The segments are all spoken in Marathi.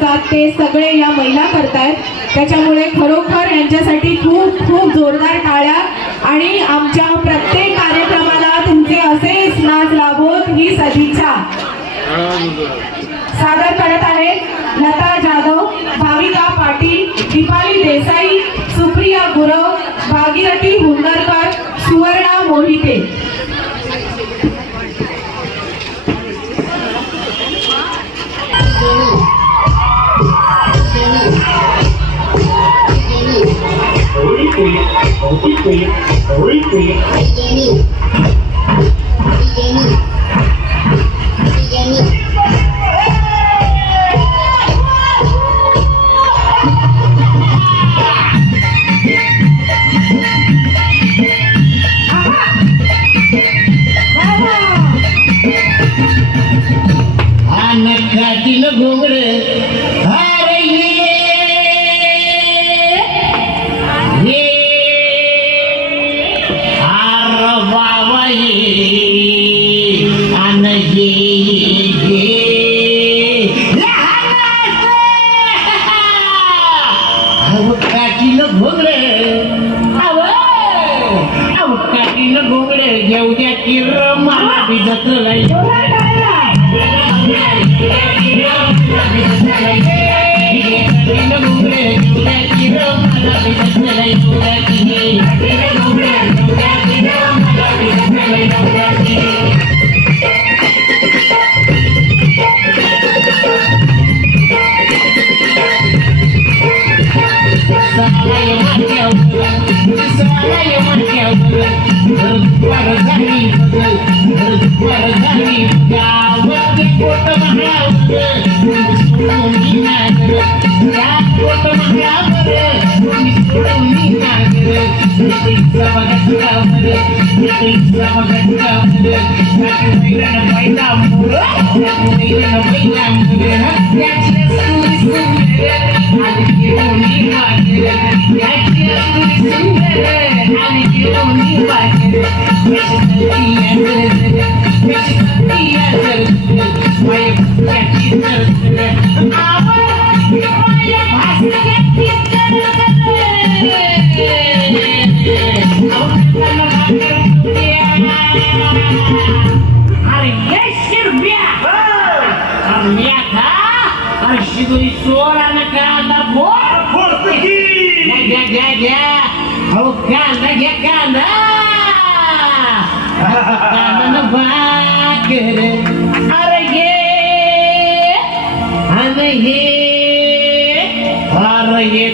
असतात ते सगळे या महिला करतायत. त्याच्यामुळे खरोखर यांच्यासाठी खूप खूप जोरदार टाळ्या आणि आमच्या प्रत्येक कार्यक्रमाला तुमचे असेच नाच लाभोत ही सदिच्छा. सादर करत आहेत लता जाधव, भाविका पाटील, दीपाली देसाई, सुप्रिया गुरव, भागीरथी हुंडरकर, सुवर्णा मोहिते.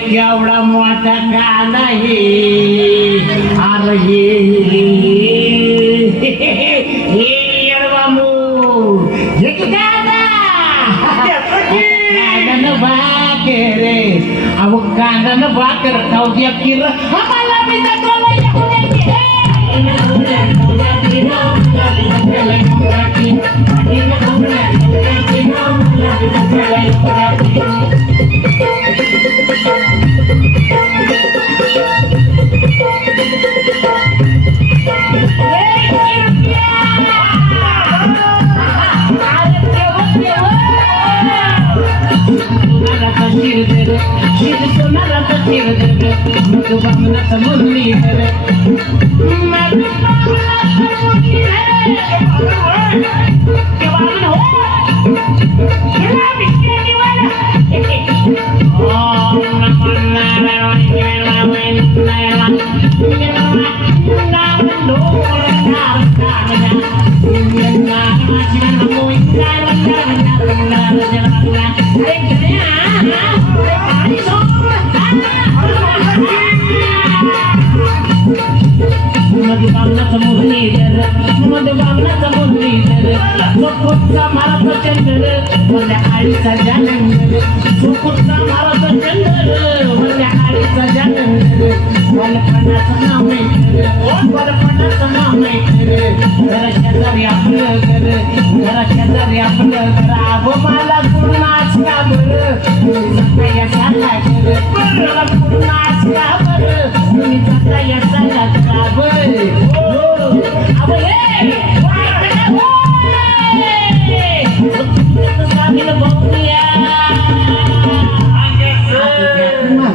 केवढा मोठा कांदा हे कांदा भाकर खाऊ द्या किर आम्हाला मी Yeah.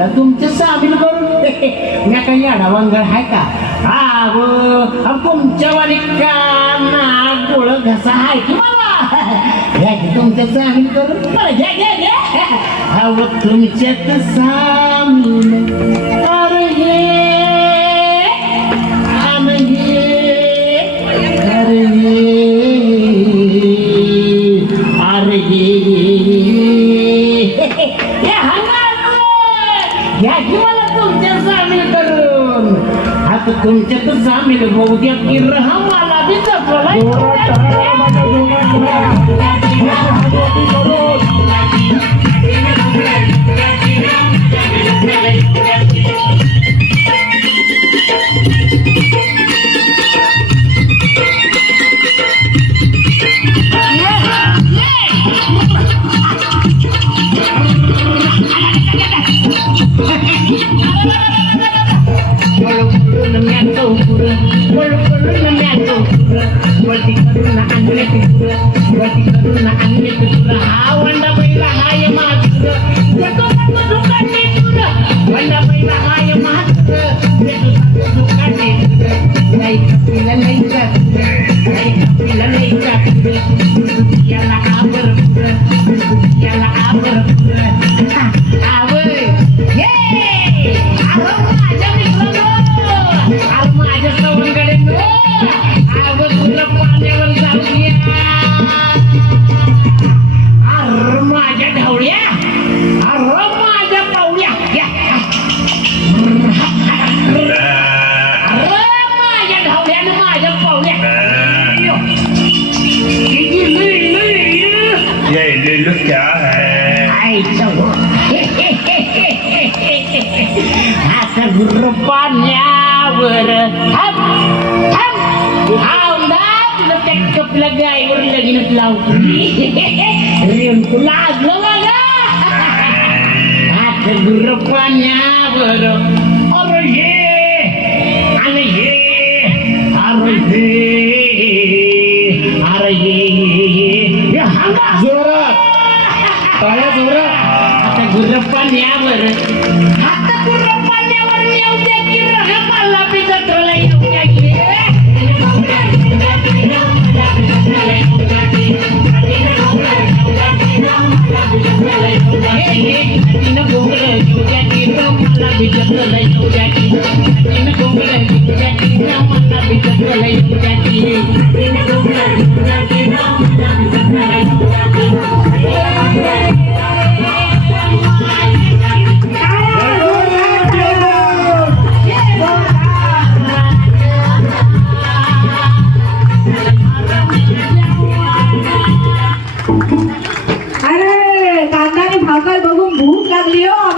मला तुमचं सामील करून मी काही अडावांगळ आहे का तुमच्या वाली काना डोळ घसा आहे की मला घ्या की तुमच्या सामील करून बरं घ्या घ्या घ्या अहो तुमच्यात सामील अरे हे मला तुमच्या सामील करून आता तुमच्यात सामील होऊ द्या की रहा मला बी पाण्यावर कपला गायवर लगीनच लावतो रेणकू लाजलं बघा आता गुर्र पाण्यावर अरे हे आणि हे अरे हे अरे हे हांगा जोरात टाळ्या जोरात आता गुर्र पाण्यावर आता गुर्र पाण्यावर येऊ द्या की रहा मला बी जत्रेला येऊ द्या की अरे कांदा आणि भाकर बघून भूक लागली हो